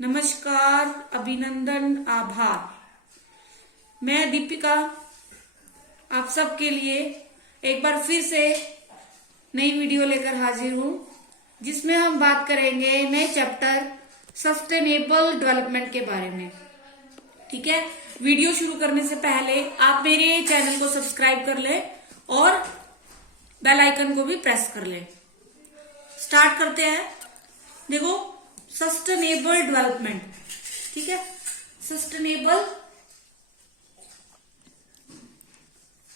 नमस्कार, अभिनंदन, आभार। मैं दीपिका आप सबके लिए एक बार फिर से नई वीडियो लेकर हाजिर हूँ, जिसमें हम बात करेंगे नए चैप्टर सस्टेनेबल डेवलपमेंट के बारे में। ठीक है, वीडियो शुरू करने से पहले आप मेरे चैनल को सब्सक्राइब कर लें और बेल आइकन को भी प्रेस कर लें। स्टार्ट करते हैं। देखो, सस्टेनेबल डेवलपमेंट, ठीक है, सस्टेनेबल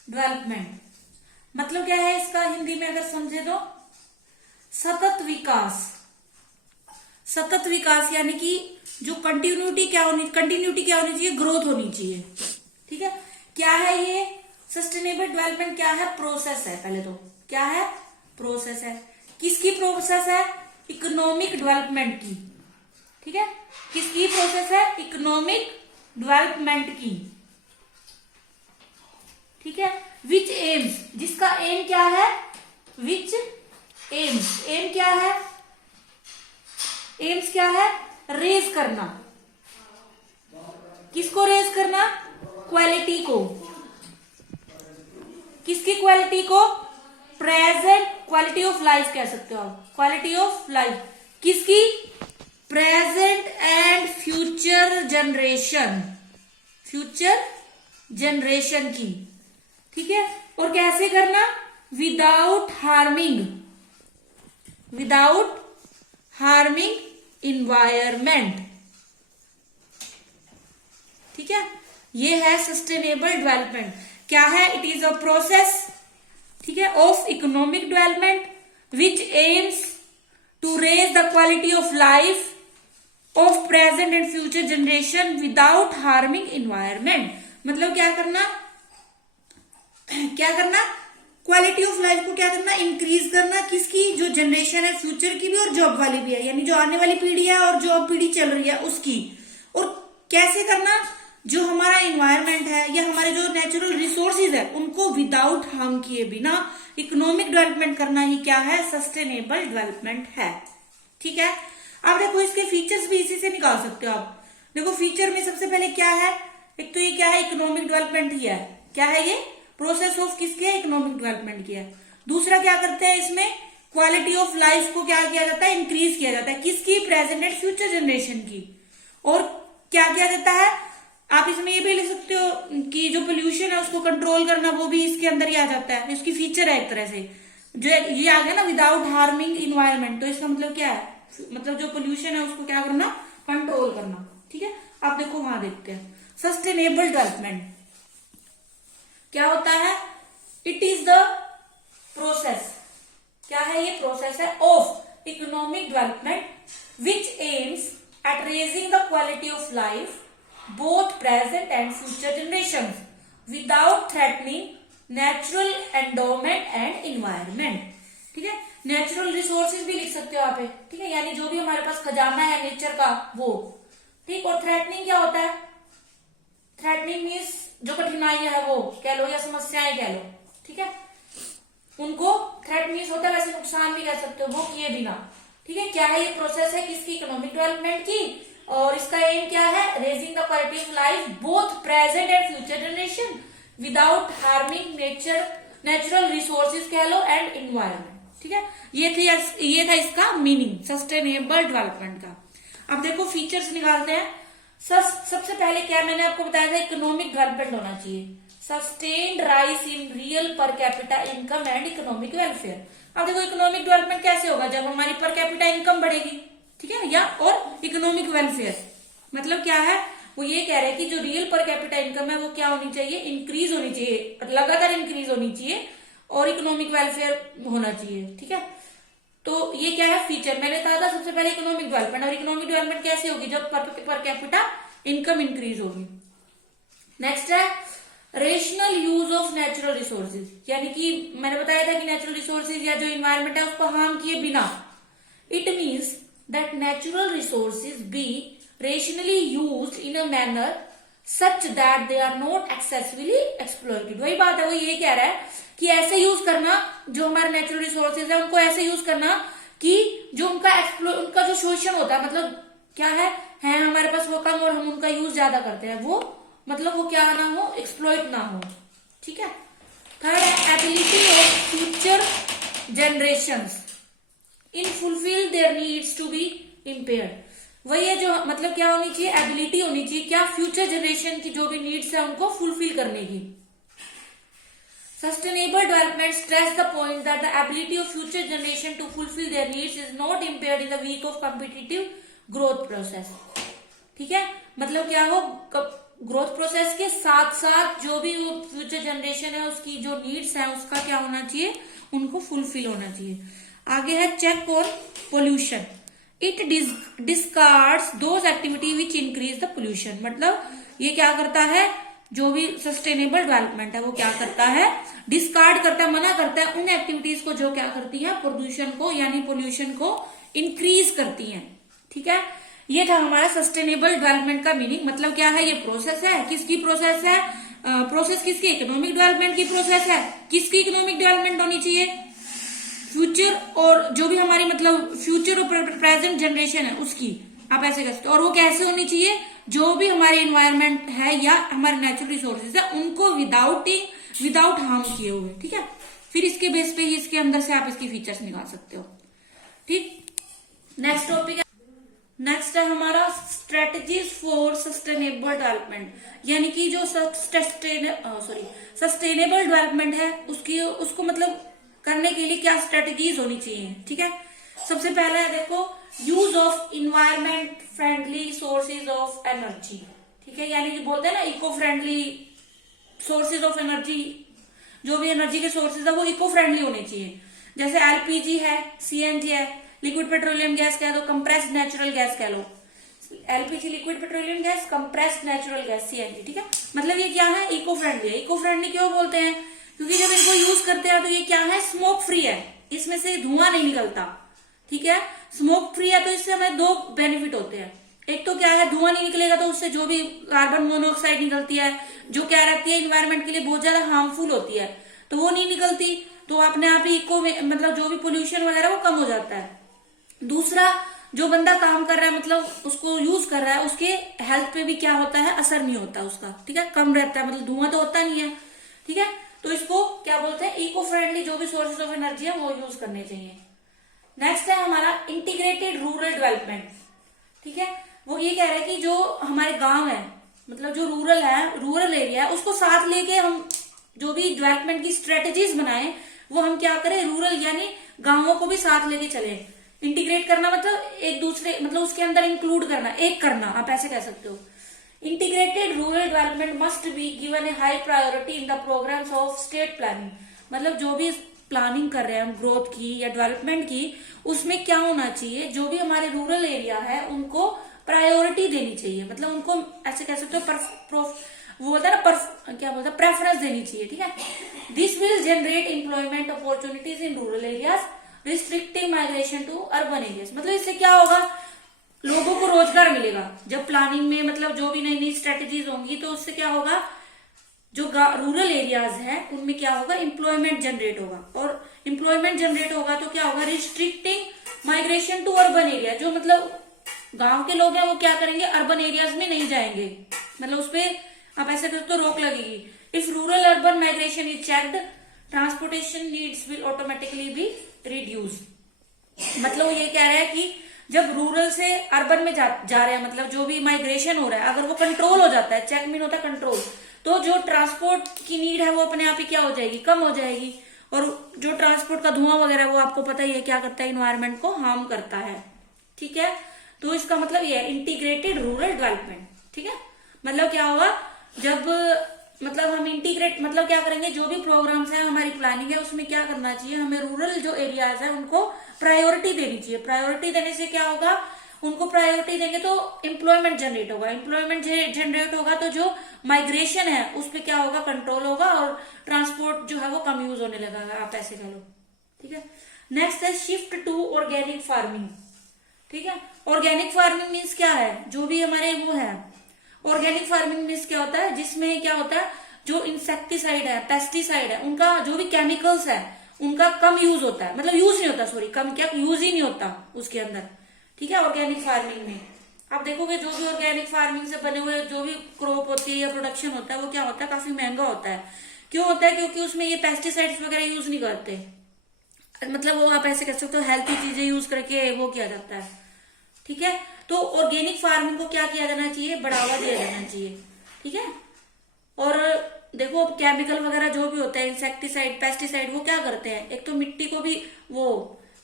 डेवलपमेंट मतलब क्या है इसका हिंदी में अगर समझे तो सतत विकास। सतत विकास यानी कि जो कंटिन्यूटी क्या होनी चाहिए, ग्रोथ होनी चाहिए। ठीक है, क्या है ये सस्टेनेबल डेवलपमेंट? क्या है? प्रोसेस है। पहले तो क्या है? प्रोसेस है। किसकी प्रोसेस है? इकोनॉमिक डेवलपमेंट की। ठीक है, किसकी प्रोसेस है? इकोनॉमिक डेवलपमेंट की। ठीक है, विच एम्स, जिसका एम क्या है? विच एम्स, एम क्या है? एम्स क्या है? रेज करना। किसको रेज करना? क्वालिटी को। किसकी क्वालिटी को? प्रेजेंट क्वालिटी ऑफ लाइफ कह सकते हो आप। क्वालिटी ऑफ लाइफ किसकी? Present and future generation, future generation की। ठीक है, और कैसे करना? Without harming environment. ठीक है, ये है सस्टेनेबल डेवलपमेंट। क्या है? इट इज अ प्रोसेस, ठीक है, of economic development which aims to raise the quality of life of present and future generation without harming environment. मतलब क्या करना? क्वालिटी ऑफ लाइफ को क्या करना? इंक्रीज करना। किसकी? जो जनरेशन है, फ्यूचर की भी और जॉब वाली भी है, यानी जो आने वाली पीढ़ी है और जो अब पीढ़ी चल रही है उसकी। और कैसे करना? जो हमारा इन्वायरमेंट है या हमारे जो नेचुरल रिसोर्सेज है उनको विदाउट हार्म किए बिना इकोनॉमिक डेवलपमेंट करना ही क्या है? सस्टेनेबल डेवलपमेंट है। ठीक है, अब देखो इसके फीचर्स भी इसी से निकाल सकते हो आप। देखो, फीचर में सबसे पहले क्या है? एक तो ये क्या है? इकोनॉमिक डेवलपमेंट ही है। क्या है ये? प्रोसेस ऑफ किसके? इकोनॉमिक डेवलपमेंट की है। दूसरा क्या करते हैं इसमें? क्वालिटी ऑफ लाइफ को क्या किया जाता है? इंक्रीज किया जाता है। किसकी? प्रेजेंट एंड फ्यूचर जनरेशन की। और क्या किया जाता है? आप इसमें ये भी लिख सकते हो कि जो पोल्यूशन है उसको कंट्रोल करना, वो भी इसके अंदर ही आ जाता है। इसकी फीचर है एक तरह से। जो ये आ गया ना विदाउट हार्मिंग इन्वायरमेंट, तो इसका मतलब क्या है? मतलब जो पोल्यूशन है उसको क्या करना? कंट्रोल करना। ठीक है, आप देखो वहां देखते हैं सस्टेनेबल डेवलपमेंट क्या होता है। इट इज द प्रोसेस, क्या है ये? प्रोसेस है of economic development which aims at raising the quality of life both present and future generations without threatening natural endowment and environment। ठीक है, नेचुरल रिसोर्सेज भी लिख सकते हो आप। ठीक है, यानी जो भी हमारे पास खजाना है नेचर का वो। ठीक, और थ्रेटनिंग क्या होता है? थ्रेटनिंग मीन्स जो कठिनाइयां है वो कह लो या समस्याएं कह लो। ठीक है, उनको थ्रेट मीन्स होता है, वैसे नुकसान भी कह सकते हो, वो किए बिना। ठीक है, क्या है ये? प्रोसेस है किसकी? इकोनॉमिक डेवलपमेंट की। और इसका एम क्या है? Raising the quality of life both present and future generation without harming natural resources कह लो एंड इन्वायरमेंट। ठीक है, ये था इसका मीनिंग सस्टेनेबल डेवलपमेंट का। अब देखो फीचर्स निकालते हैं। सबसे पहले क्या मैंने आपको बताया था? इकोनॉमिक डेवलपमेंट होना चाहिए। Sustained rise in real per capita income and economic welfare. अब देखो इकोनॉमिक डेवलपमेंट कैसे होगा? जब हमारी पर कैपिटा इनकम बढ़ेगी, ठीक है, या और इकोनॉमिक वेलफेयर मतलब क्या है? वो ये कह रहे हैं कि जो रियल पर कैपिटा इनकम है वो क्या होनी चाहिए? इंक्रीज होनी चाहिए, लगातार इंक्रीज होनी चाहिए, और इकोनॉमिक वेलफेयर होना चाहिए। ठीक है, तो ये क्या है? फीचर मैंने कहा था सबसे पहले इकोनॉमिक डेवलपमेंट। और इकोनॉमिक डेवलपमेंट कैसे होगी? जब पर कैपिटा इनकम इंक्रीज होगी। नेक्स्ट है rational use of natural resources, यानी कि मैंने बताया था कि नेचुरल रिसोर्सेज या जो इन्वायरमेंट है उसको हार्म किए बिना। It means that natural resources be rationally used in a manner such that they are not excessively exploited। वही बात है, वो ये कह रहा है कि ऐसे यूज करना जो हमारे नेचुरल रिसोर्सेज है उनको ऐसे यूज करना कि जो उनका जो शोषण होता है, मतलब क्या है हमारे पास वो कम और हम उनका यूज ज्यादा करते हैं, वो मतलब वो क्या ना हो, एक्सप्लॉइट ना हो। ठीक है। थर्ड है ability of future generations in fulfill their needs to be impaired. वही है जो मतलब क्या होनी चाहिए, एबिलिटी होनी चाहिए क्या, फ्यूचर जनरेशन की जो भी नीड्स है उनको फुलफिल करने की। Sustainable development stress the point that the ability of future generation to fulfill their needs is not impaired in the wake of competitive growth process। ठीक है, मतलब क्या हो, ग्रोथ प्रोसेस के साथ साथ जो भी फ्यूचर जनरेशन है उसकी जो नीड्स है उसका क्या होना चाहिए, उनको फुलफिल होना चाहिए। आगे है check on pollution, it discards those activity which increase the pollution. मतलब ये क्या करता है, जो भी सस्टेनेबल डेवलपमेंट है वो क्या करता है, डिस्कार्ड करता है, मना करता है उन एक्टिविटीज को जो क्या करती है, प्रदूषण को यानी पोल्यूशन को इंक्रीज करती हैं। ठीक है, ये था हमारा सस्टेनेबल डेवलपमेंट का मीनिंग। मतलब क्या है, ये प्रोसेस है, किसकी प्रोसेस है, प्रोसेस किसकी, इकोनॉमिक डेवलपमेंट की प्रोसेस है। किसकी इकोनॉमिक डेवलपमेंट होनी चाहिए, फ्यूचर और जो भी हमारी मतलब फ्यूचर और प्रेजेंट जनरेशन है उसकी, आप ऐसे कह सकते हो। और वो कैसे होनी चाहिए, जो भी हमारे एनवायरमेंट है या हमारे नेचुरल रिसोर्सेज है उनको विदाउट हार्म किए हुए। ठीक है, फिर इसके बेस पे ही इसके अंदर से आप इसकी फीचर्स निकाल सकते हो। ठीक, नेक्स्ट टॉपिक है, नेक्स्ट है हमारा स्ट्रेटजीज फॉर सस्टेनेबल डेवलपमेंट, यानी कि जो सस्टेनेबल डेवलपमेंट है उसको मतलब करने के लिए क्या स्ट्रेटजीज होनी चाहिए। ठीक है, सबसे पहला है देखो, use of environment friendly sources of energy. ठीक है, यानी कि बोलते हैं ना eco friendly sources of energy, जो भी एनर्जी के सोर्सेज है वो इको फ्रेंडली होने चाहिए। जैसे एलपीजी है, सीएनजी है, लिक्विड पेट्रोलियम गैस कह दो, कंप्रेस्ड नेचुरल गैस कह लो। LPG liquid petroleum gas, compressed natural gas CNG. ठीक है, मतलब ये क्या है, इको फ्रेंडली है। इको फ्रेंडली क्यों बोलते हैं, क्योंकि जब इनको यूज करते हैं तो ये क्या है, स्मोक फ्री है, इसमें से धुआं नहीं निकलता। ठीक है, स्मोक फ्री है तो इससे हमें दो बेनिफिट होते हैं। एक तो क्या है, धुआं नहीं निकलेगा तो उससे जो भी कार्बन मोनोऑक्साइड निकलती है जो क्या रहती है इन्वायरमेंट के लिए बहुत ज्यादा हार्मफुल होती है, तो वो नहीं निकलती, तो अपने आप ही इको में मतलब जो भी पोल्यूशन वगैरह वो कम हो जाता है। दूसरा, जो बंदा काम कर रहा है मतलब उसको यूज कर रहा है, उसके हेल्थ पे भी क्या होता है, असर नहीं होता उसका। ठीक है, कम रहता है, मतलब धुआं तो होता नहीं है। ठीक है, तो इसको क्या बोलते हैं, इको फ्रेंडली जो भी सोर्सेज ऑफ एनर्जी है वो यूज करने चाहिए। नेक्स्ट है हमारा इंटीग्रेटेड रूरल डेवलपमेंट। ठीक है, वो ये कह रहे हैं कि जो हमारे गांव है मतलब जो रूरल है, रूरल एरिया है, उसको साथ लेके हम जो भी डेवलपमेंट की स्ट्रेटेजीज बनाए वो हम क्या करें, रूरल यानी गांवों को भी साथ लेके चले। इंटीग्रेट करना मतलब एक दूसरे मतलब उसके अंदर इंक्लूड करना, एक करना, आप ऐसे कह सकते हो। Integrated rural development must be given a high priority in the programmes of state planning. मतलब जो भी प्लानिंग कर रहे हैं हम ग्रोथ की या डेवलपमेंट की, उसमें क्या होना चाहिए, जो भी हमारे रूरल एरिया है उनको प्रायोरिटी देनी चाहिए। मतलब उनको ऐसे कह सकते हो वो बोलता है ना क्या बोलता है, प्रेफरेंस देनी चाहिए। ठीक है, this will generate employment opportunities in rural areas restricting migration to urban areas. मतलब इससे क्या होगा, लोगों को रोजगार मिलेगा। जब प्लानिंग में मतलब जो भी नई नई स्ट्रेटेजीज होंगी तो उससे क्या होगा, जो रूरल एरियाज है उनमें क्या होगा, एम्प्लॉयमेंट जनरेट होगा। और एम्प्लॉयमेंट जनरेट होगा तो क्या होगा, restricting migration to urban area. जो मतलब गांव के लोग हैं वो क्या करेंगे, अर्बन एरियाज में नहीं जाएंगे, मतलब उस पर आप ऐसे करें तो रोक लगेगी। If rural urban migration is checked, transportation needs will automatically be reduce. मतलब ये कह रहा है कि जब रूरल से अर्बन में जा रहे हैं, मतलब जो भी माइग्रेशन हो रहा है, अगर वो कंट्रोल हो जाता है, चेक मीन होता है कंट्रोल, तो जो ट्रांसपोर्ट की नीड है वो अपने आप ही क्या हो जाएगी, कम हो जाएगी। और जो ट्रांसपोर्ट का धुआं वगैरह वो आपको पता ही है क्या करता है, इन्वायरमेंट को हार्म करता है। ठीक है, तो इसका मतलब ये है इंटीग्रेटेड रूरल डेवलपमेंट। ठीक है, मतलब क्या होगा, जब मतलब हम इंटीग्रेट मतलब क्या करेंगे, जो भी प्रोग्राम्स है हमारी प्लानिंग है उसमें क्या करना चाहिए, हमें रूरल जो एरियाज है उनको प्रायोरिटी देनी चाहिए। प्रायोरिटी देने से क्या होगा, उनको प्रायोरिटी देंगे तो एम्प्लॉयमेंट जनरेट होगा। एम्प्लॉयमेंट जनरेट होगा तो जो माइग्रेशन है उस पर क्या होगा, कंट्रोल होगा और ट्रांसपोर्ट जो है वो कम यूज होने लगेगा, आप ऐसे कह लो। ठीक है, नेक्स्ट है शिफ्ट टू ऑर्गेनिक फार्मिंग। ठीक है, ऑर्गेनिक फार्मिंग मीन्स क्या है, जो भी हमारे वो है, ऑर्गेनिक फार्मिंग मीन्स क्या होता है, जिसमें क्या होता है, जो इंसेक्टिसाइड है, पेस्टिसाइड है, उनका जो भी केमिकल्स है उनका कम यूज होता है, मतलब यूज नहीं होता, सॉरी कम क्या, यूज ही नहीं होता उसके अंदर। ठीक है, ऑर्गेनिक फार्मिंग में आप देखोगे जो भी ऑर्गेनिक फार्मिंग से बने हुए जो भी क्रॉप होती है या प्रोडक्शन होता है वो क्या होता है, काफी महंगा होता है। क्यों होता है? क्योंकि उसमें ये पेस्टिसाइड्स वगैरह यूज नहीं करते, मतलब वो आप ऐसे कह सकते हो हेल्थी चीजें यूज करके वो किया जाता है। ठीक है, तो ऑर्गेनिक फार्मिंग को क्या किया जाना चाहिए, बढ़ावा दिया जाना चाहिए। ठीक है, और देखो केमिकल वगैरह जो भी होता है, इंसेक्टिसाइड, पेस्टिसाइड, वो क्या करते हैं, एक तो मिट्टी को भी वो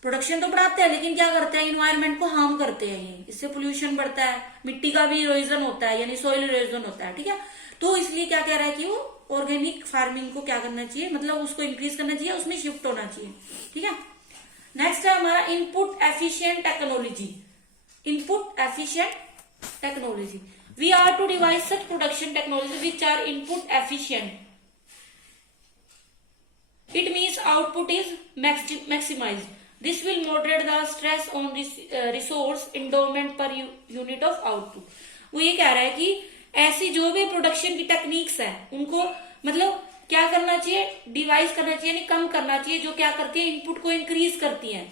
प्रोडक्शन तो बढ़ाते हैं, लेकिन क्या करते हैं, इन्वायरमेंट को हार्म करते हैं। ये इससे पोल्यूशन बढ़ता है, मिट्टी का भी इरोजन होता है, यानी सॉइल इरोजन होता है। ठीक है, तो इसलिए क्या कह रहा है कि वो ऑर्गेनिक फार्मिंग को क्या करना चाहिए, मतलब उसको इंक्रीज करना चाहिए, उसमें शिफ्ट होना चाहिए। ठीक है, नेक्स्ट है हमारा input efficient technology. Input efficient technology, we are to devise such production technology which are input efficient. It means output is maximized. This will moderate the stress on resource endowment per unit of output. वो ये कह रहा है कि ऐसी जो भी production की टेक्निक्स है उनको मतलब क्या करना चाहिए, डिवाइस करना चाहिए, यानी कम करना चाहिए, जो क्या करती है, इनपुट को इंक्रीज करती है।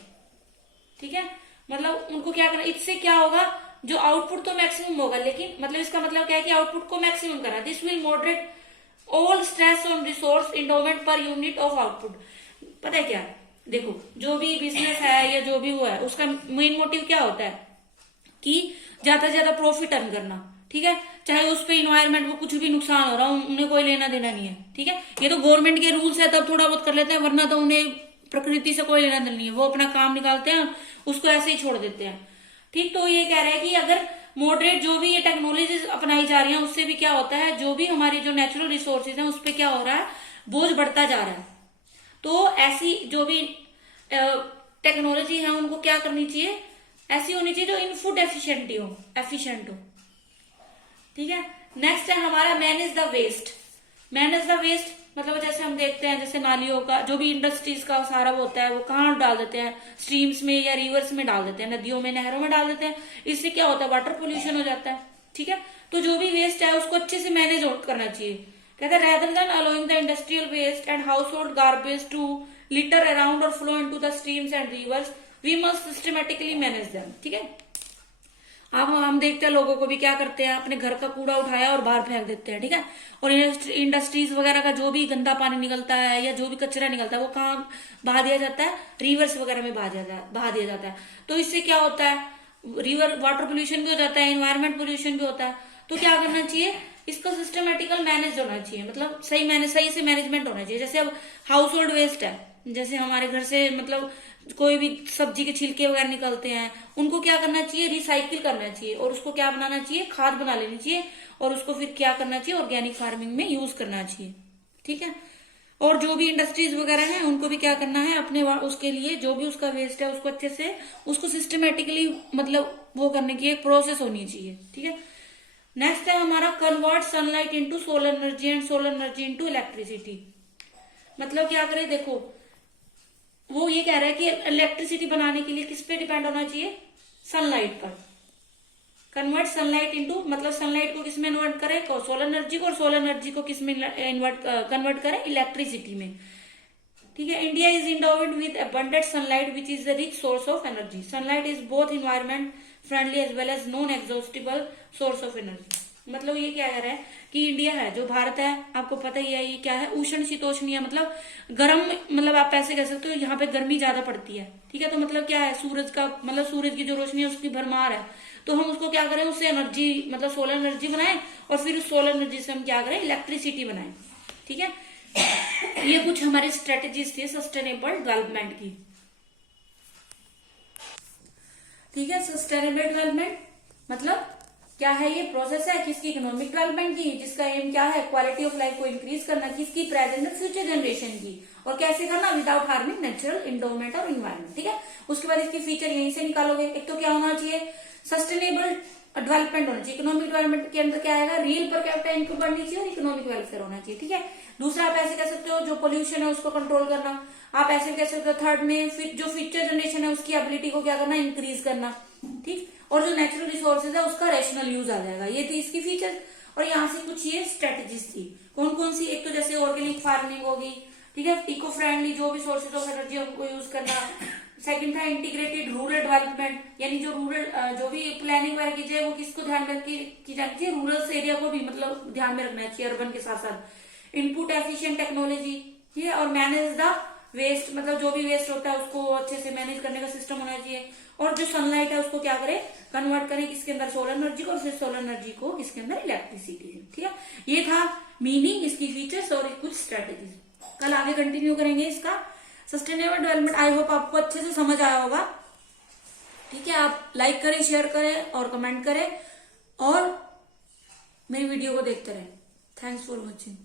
ठीक है, मतलब उनको क्या करना, इससे क्या होगा, जो आउटपुट तो मैक्सिमम होगा, लेकिन मतलब इसका मतलब क्या है कि आउटपुट को मैक्सिमम करना। This will moderate all stress on resource endowment per unit of output. पता है क्या, देखो जो भी बिजनेस है या जो भी वो है, उसका मेन मोटिव क्या होता है कि ज्यादा से ज्यादा प्रॉफिट अर्न करना। ठीक है, चाहे उस पर इन्वायरमेंट को कुछ भी नुकसान हो रहा हो, उन्हें कोई लेना देना नहीं है। ठीक है, ये तो गवर्नमेंट के रूल्स है तब थोड़ा बहुत कर लेते हैं, वरना तो उन्हें प्रकृति से कोई लेना देना नहीं है, वो अपना काम निकालते हैं, उसको ऐसे ही छोड़ देते हैं। ठीक, तो ये कह रहा है कि अगर मॉडरेट जो भी ये टेक्नोलॉजीज अपनाई जा रही हैं, उससे भी क्या होता है, जो भी हमारी जो नेचुरल रिसोर्सेज हैं उस पर क्या हो रहा है, बोझ बढ़ता जा रहा है। तो ऐसी जो भी टेक्नोलॉजी है उनको क्या करनी चाहिए, ऐसी होनी चाहिए जो इनपुट एफिशिएंट हो। ठीक है, नेक्स्ट है हमारा manage the waste. Manage the waste मतलब जैसे हम देखते हैं, जैसे नालियों का जो भी इंडस्ट्रीज का सारा वो होता है, वो कहाँ डाल देते हैं, स्ट्रीम्स में या रिवर्स में डाल देते हैं, नदियों में, नहरों में डाल देते हैं। इससे क्या होता है, वाटर पोल्यूशन हो जाता है। ठीक है, तो जो भी वेस्ट है उसको अच्छे से मैनेज करना चाहिए। कहते हैं rather than allowing the industrial waste and household garbage to litter around or flow into the streams and rivers, we must systematically manage them. ठीक है, अब हम देखते हैं लोगों को भी क्या करते हैं, अपने घर का कूड़ा उठाया और बाहर फेंक देते हैं। ठीक है, और इंडस्ट्रीज वगैरह का जो भी गंदा पानी निकलता है या जो भी कचरा निकलता है वो कहाँ बहा दिया जाता है, रिवर्स वगैरह में बहा दिया जाता है। तो इससे क्या होता है, रिवर वाटर पोल्यूशन भी हो जाता है, एनवायरमेंट पोल्यूशन भी होता है। तो क्या करना चाहिए, इसका सिस्टमेटिकल मैनेज होना चाहिए, मतलब सही से मैनेजमेंट होना चाहिए। जैसे अब हाउस होल्ड वेस्ट है, जैसे हमारे घर से मतलब कोई भी सब्जी के छिलके वगैरह निकलते हैं, उनको क्या करना चाहिए, रिसाइकिल करना चाहिए और उसको क्या बनाना चाहिए, खाद बना लेनी चाहिए, और उसको फिर क्या करना चाहिए, ऑर्गेनिक फार्मिंग में यूज करना चाहिए। ठीक है, और जो भी इंडस्ट्रीज वगैरह हैं उनको भी क्या करना है, अपने उसके लिए जो भी उसका वेस्ट है उसको अच्छे से उसको सिस्टमेटिकली मतलब वो करने की एक प्रोसेस होनी चाहिए। ठीक है, नेक्स्ट है हमारा convert sunlight into solar energy and solar energy into electricity. मतलब क्या करें, देखो वो ये कह रहा है कि इलेक्ट्रिसिटी बनाने के लिए किस पे डिपेंड होना चाहिए, सनलाइट पर। कन्वर्ट सनलाइट इनटू मतलब सनलाइट को किस में इन्वर्ट करें, सोलर एनर्जी को, और सोलर एनर्जी को किस में कन्वर्ट करें, इलेक्ट्रिसिटी में। ठीक है, India is endowed with abundant sunlight which is the rich source of energy. Sunlight is both environment friendly as well as non exhaustible source of energy. मतलब ये क्या कह रहा है कि इंडिया है, जो भारत है, आपको पता ही है ये क्या है, उष्ण शीतोष्णीय, मतलब गर्म, मतलब आप ऐसे कह सकते हो यहाँ पे गर्मी ज्यादा पड़ती है। ठीक है, तो मतलब क्या है, सूरज का मतलब सूरज की जो रोशनी है उसकी भरमार है, तो हम उसको क्या करें, उससे एनर्जी मतलब सोलर एनर्जी बनाएं, और फिर उस सोलर एनर्जी से हम क्या करें, इलेक्ट्रिसिटी बनाएं। ठीक है, ये कुछ हमारी स्ट्रेटेजीज थी सस्टेनेबल डेवलपमेंट की। ठीक है, सस्टेनेबल डेवलपमेंट मतलब क्या है, ये प्रोसेस है किसकी, इकोनॉमिक डेवलपमेंट की, जिसका एम क्या है, क्वालिटी ऑफ लाइफ को इंक्रीज करना, किसकी, प्रेजेंट और फ्यूचर जनरेशन की, और कैसे करना, विदाउट हार्मिंग नेचुरल एनवायरमेंट और इन्वायरमेंट। ठीक है, उसके बाद इसके फीचर यहीं से निकालोगे। एक तो क्या होना चाहिए, सस्टेनेबल डेवलपमेंट होना चाहिए। इकोनॉमिक डेवलपमेंट के अंदर क्या आएगा, रियल पर कैपिटा इनकम बढ़नी चाहिए और इकोनॉमिक वेलफेयर होना चाहिए। ठीक है, दूसरा आप ऐसे कह सकते हो जो पोल्यूशन है उसको कंट्रोल करना। आप ऐसे कह सकते हो थर्ड में जो फ्यूचर जनरेशन है उसकी एबिलिटी को क्या करना, इंक्रीज करना। ठीक, और जो नेचुरल रिसोर्सेज है उसका रैशनल यूज आ जाएगा। ये थी इसकी फीचर, और यहाँ से कुछ ये स्ट्रेटेजीज थी। कौन कौन सी, एक तो जैसे ऑर्गेनिक फार्मिंग होगी, ठीक है, इको फ्रेंडली जो भी सोर्सेज ऑफ एनर्जी उनको यूज करना, सेकंड था इंटीग्रेटेड रूरल डेवलपमेंट, यानी जो रूरल जो भी प्लानिंग वगैरह की जाए वो किसको ध्यान में की जानी चाहिए, रूरल एरिया को भी मतलब ध्यान में रखना चाहिए अर्बन के साथ साथ। इनपुट एफिशिएंट टेक्नोलॉजी, ठीक है, और मैनेज द वेस्ट, मतलब जो भी वेस्ट होता है उसको अच्छे से मैनेज करने का सिस्टम होना चाहिए। और जो सनलाइट है उसको क्या करे, कन्वर्ट करें किसके अंदर, सोलर एनर्जी को, और फिर सोलर एनर्जी को किसके अंदर, इलेक्ट्रिसिटी से, ठीक है। ये था मीनिंग, इसकी फीचर्स और कुछ स्ट्रेटेजीज। कल आगे कंटिन्यू करेंगे इसका। सस्टेनेबल डेवलपमेंट आई होप आपको अच्छे से समझ आया होगा, ठीक है। आप लाइक करें, शेयर करें और कमेंट करें और मेरी वीडियो को देखते रहें। Thanks for watching.